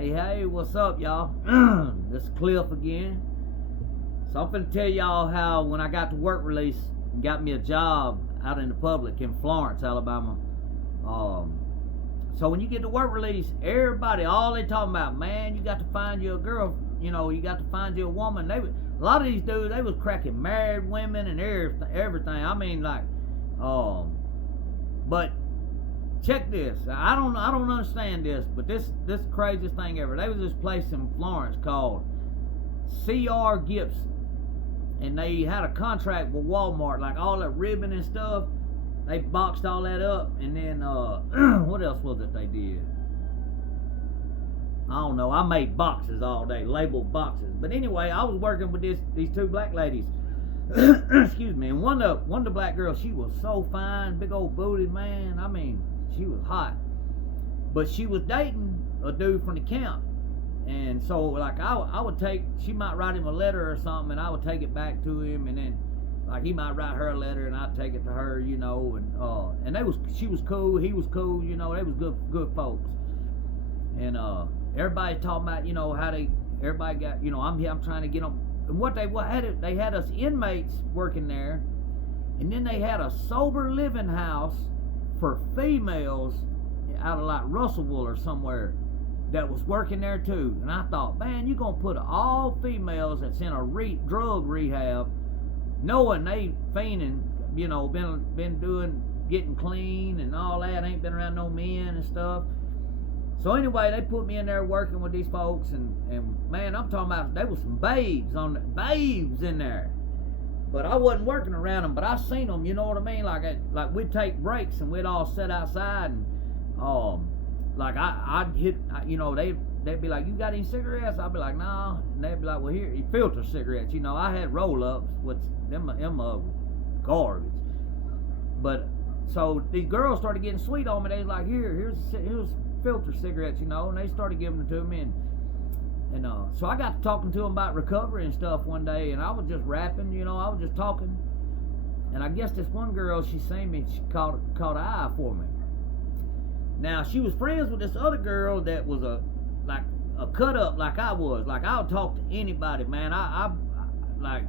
Hey, what's up, y'all? This is Cliff again. So I'm finna tell y'all how when I got the work release, got me a job out in the public in Florence, Alabama. So when you get the work release, everybody, all they talking about, man, you got to find you a girl, you got to find you a woman. A lot of these dudes, they was cracking married women and everything. I mean, like, but check this. I don't understand this, but this craziest thing ever. There was this place in Florence called C.R. Gibson, and they had a contract with Walmart, like all that ribbon and stuff. They boxed all that up, and then what else was it they did? I don't know. I made boxes all day, labeled boxes. But anyway, I was working with these two black ladies. Excuse me. And one of the black girls, she was so fine, big old booty, man. I mean, she was hot. But she was dating a dude from the camp. And so, like, I would take, she might write him a letter or something, and I would take it back to him, and then, like, he might write her a letter, and I'd take it to her, and she was cool, he was cool, they was good folks. And everybody talking about, how everybody got, I'm trying to get them. And they had us inmates working there, and then they had a sober living house for females out of like Russellville or somewhere that was working there too. And I thought, man, you gonna put all females that's in a drug rehab, knowing they fiending, been getting clean and all that, ain't been around no men and stuff. So anyway, they put me in there working with these folks, and man, I'm talking about, there was some babes in there. But I wasn't working around them, but I seen them, you know what I mean? Like we'd take breaks and we'd all sit outside, and like I'd hit, they'd be like, you got any cigarettes? I'd be like, nah. And they'd be like, well, here, you filter cigarettes. I had roll-ups, which them garbage. But so these girls started getting sweet on me. They was like, here's filter cigarettes, and they started giving them to me, and so I got to talking to them about recovery and stuff one day, and I was just rapping, I was just talking, and I guess this one girl, she seen me, she caught an eye for me. Now she was friends with this other girl that was a cut up like I was. Like, I would talk to anybody, man. I like,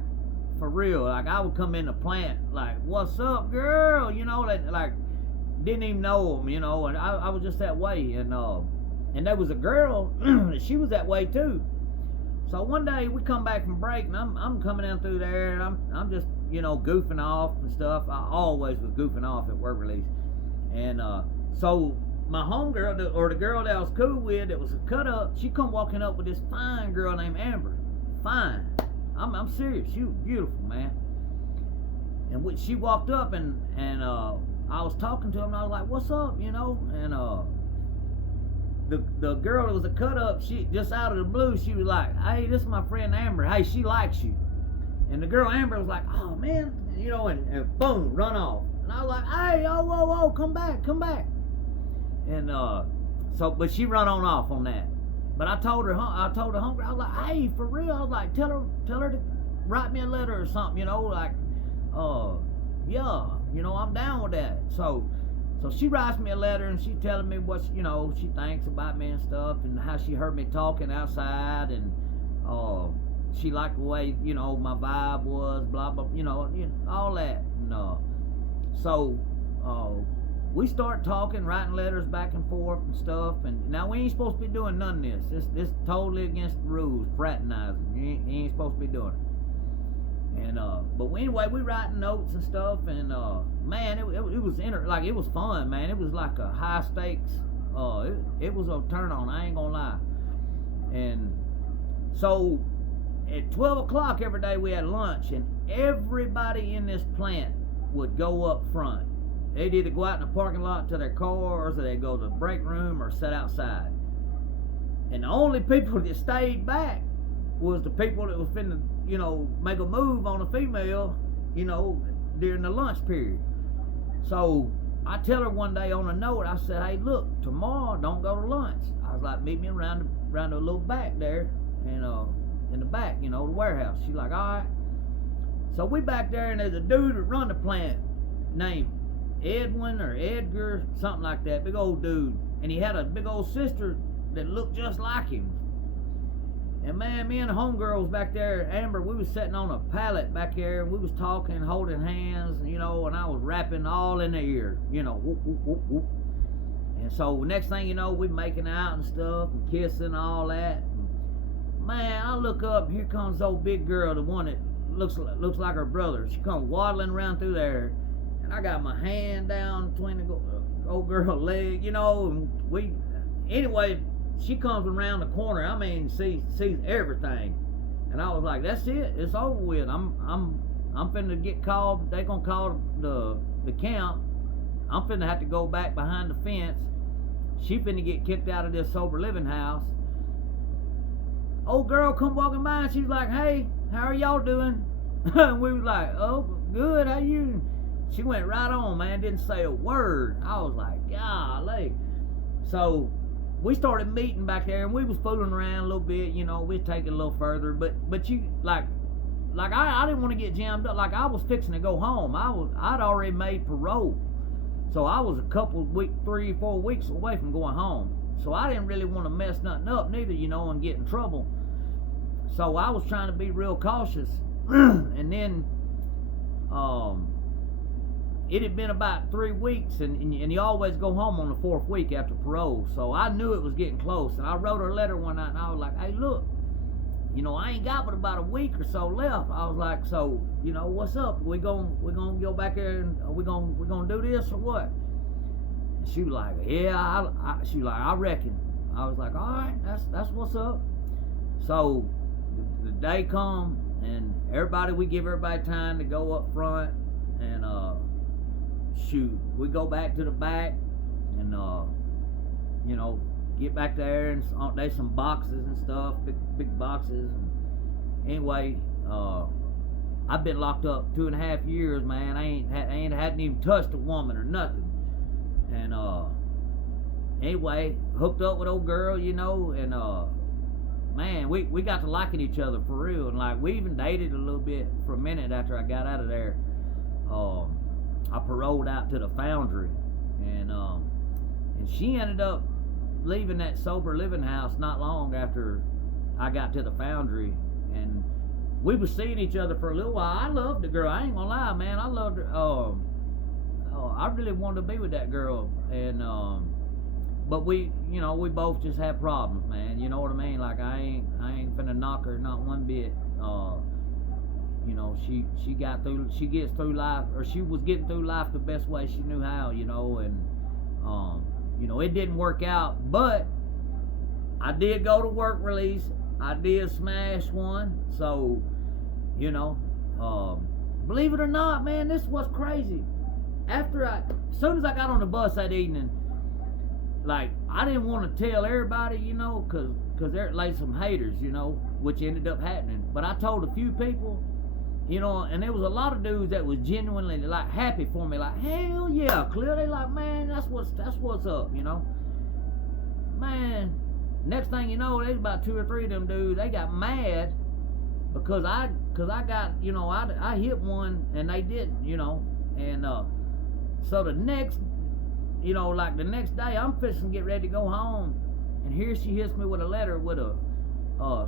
for real, like I would come in the plant like, what's up, girl, like didn't even know them, and I was just that way, and there was a girl, she was that way too. So one day we come back from break, and I'm coming down through there, and I'm just, goofing off and stuff. I always was goofing off at work release, and so my homegirl, or the girl that I was cool with, that was a cut up, she come walking up with this fine girl named Amber. Fine, I'm serious, she was beautiful, man. And she walked up, and I was talking to him, and I was like, what's up, and the girl that was a cut up, she just out of the blue, she was like, hey, this is my friend Amber, hey, she likes you. And the girl Amber was like, oh man, and boom, run off. And I was like, hey, whoa, come back. And but she run on off on that. But I told the homegirl, I was like, hey, for real, I was like, tell her to write me a letter or something, yeah, I'm down with that. So she writes me a letter, and she telling me what she thinks about me and stuff, and how she heard me talking outside, and she liked the way my vibe was, blah blah, all that. And so we start talking, writing letters back and forth and stuff. And now we ain't supposed to be doing none of this. This totally against the rules, fraternizing. You ain't supposed to be doing it. And but anyway, we writing notes and stuff, and man, it was it was fun, man. It was like a high stakes. It was a turn on. I ain't gonna lie. And so at 12 o'clock every day we had lunch, and everybody in this plant would go up front. They'd either go out in the parking lot to their cars, or they'd go to the break room, or sit outside. And the only people that stayed back was the people that was finna, make a move on a female, during the lunch period. So I tell her one day on a note, I said, hey, look, tomorrow don't go to lunch. I was like, meet me around the little back there, and in the back, the warehouse. She's like, all right. So we back there, and there's a dude that run the plant named Edwin or Edgar, something like that, big old dude. And he had a big old sister that looked just like him. And man, me and the homegirls back there, Amber, we was sitting on a pallet back there, and we was talking, holding hands, you know, and I was rapping all in their ear, you know, whoop, whoop, whoop, whoop. And so next thing you know, we making out and stuff, and kissing and all that. And man, I look up, here comes old big girl, the one that looks like her brother. She come waddling around through there, and I got my hand down between the old girl's leg, you know, and anyway, she comes around the corner. I mean, sees everything, and I was like, "That's it. It's over with. I'm finna get called. They gonna call the camp. I'm finna have to go back behind the fence. She finna get kicked out of this sober living house." Old girl come walking by, and she's like, "Hey, how are y'all doing?" And we was like, "Oh, good. How you?" She went right on, man. Didn't say a word. I was like, "Golly." So we started meeting back there, and we was fooling around a little bit, you know. We'd take it a little further, but you like I didn't want to get jammed up. Like I was fixing to go home. I'd already made parole, so I was a couple of weeks, 3 or 4 weeks away from going home. So I didn't really want to mess nothing up neither, you know, and get in trouble. So I was trying to be real cautious, and then it had been about 3 weeks, and you always go home on the 4th week after parole. So I knew it was getting close, and I wrote her a letter one night, and I was like, "Hey, look, you know, I ain't got but about a week or so left." I was like, "So, you know, what's up? We gonna go back there, and we gonna do this or what?" And she was like, "Yeah." She was like, "I reckon." I was like, "All right, that's what's up." So the day come, and we give everybody time to go up front, and shoot, we go back to the back, and you know, get back there, and there's some boxes and stuff, big boxes. And anyway, I've been locked up 2.5 years, man. I hadn't even touched a woman or nothing. And anyway, hooked up with old girl, you know, and man, we got to liking each other for real, and like we even dated a little bit for a minute after I got out of there. I paroled out to the Foundry, and she ended up leaving that sober living house not long after I got to the Foundry, and we was seeing each other for a little while. I loved the girl. I ain't gonna lie, man. I loved her. I really wanted to be with that girl, and but we both just had problems, man. You know what I mean? Like I ain't finna knock her not one bit. You know, she gets through life, or she was getting through life the best way she knew how, you know, and you know, it didn't work out, but I did go to work release. I did smash one. So, you know, believe it or not, man, this was crazy. As soon as I got on the bus that evening, like, I didn't want to tell everybody, you know, because there lay some haters, you know, which ended up happening. But I told a few people, you know, and there was a lot of dudes that was genuinely like happy for me, like, hell yeah, clear. They like, man, that's what's up, you know. Man, next thing you know, there's about 2 or 3 of them dudes. They got mad because I got, you know, I hit one and they didn't, you know, and so the next, you know, like the next day, I'm fixing to get ready to go home, and here she hits me with a letter with a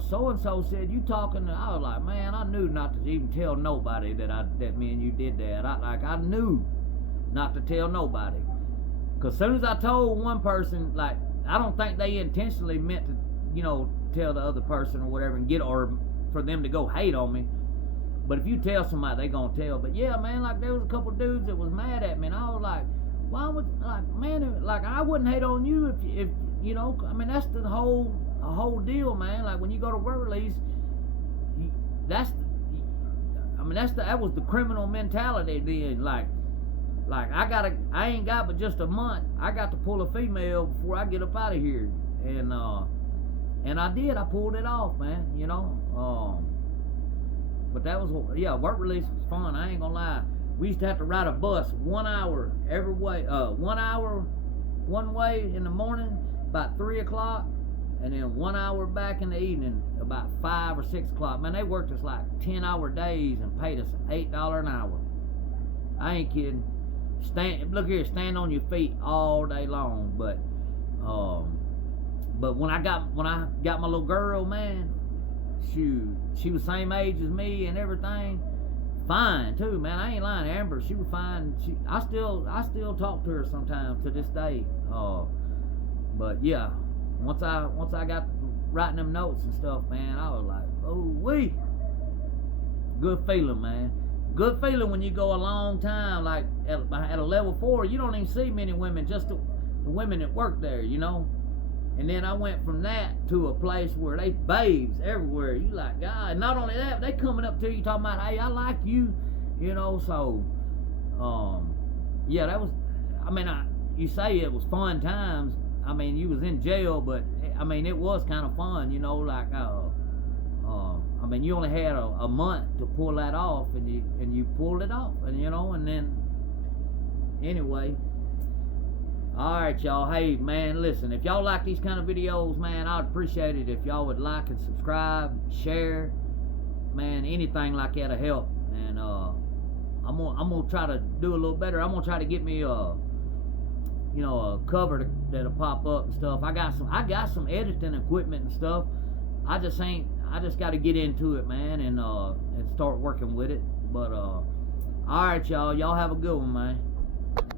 so-and-so said, "You talking to," I was like, man, I knew not to even tell nobody that me and you did that. I knew not to tell nobody. Because as soon as I told one person, like, I don't think they intentionally meant to, you know, tell the other person or whatever or for them to go hate on me. But if you tell somebody, they gonna tell. But yeah, man, like there was a couple dudes that was mad at me, and I was like, why would, like, man, like I wouldn't hate on you if you know, I mean, that's the whole deal, man. Like when you go to work release, that was the criminal mentality then. Like I ain't got but just a month. I got to pull a female before I get up out of here, and I did. I pulled it off, man. You know, but that was, yeah, work release was fun. I ain't gonna lie. We used to have to ride a bus 1 hour every way. 1 hour one way in the morning about 3 o'clock. And then 1 hour back in the evening, about 5 or 6 o'clock. Man, they worked us like 10-hour days and paid us $8 an hour. I ain't kidding. Stand on your feet all day long. But But when I got my little girl, man, shoot, she was same age as me and everything. Fine too, man. I ain't lying. Amber, she was fine. I still talk to her sometimes to this day. But yeah, once I got writing them notes and stuff, man, I was like, oh wee, good feeling, man. Good feeling when you go a long time, like at a level 4, you don't even see many women, just the women that work there, you know. And then I went from that to a place where they babes everywhere. You like, God, not only that, they coming up to you talking about, hey, I like you, you know. So, yeah, that was, I mean, you say it was fun times. I mean, you was in jail, but I mean, it was kind of fun, you know. Like, I mean, you only had a month to pull that off, and you pulled it off, and you know, and then anyway. Alright, y'all. Hey, man, listen, if y'all like these kind of videos, man, I'd appreciate it if y'all would like and subscribe, share, man, anything like that'll help. And I'm gonna try to do a little better. I'm gonna try to get me a cover that'll pop up and stuff. I got some editing equipment and stuff. I just got to get into it, man, and start working with it. But all right, y'all have a good one, man.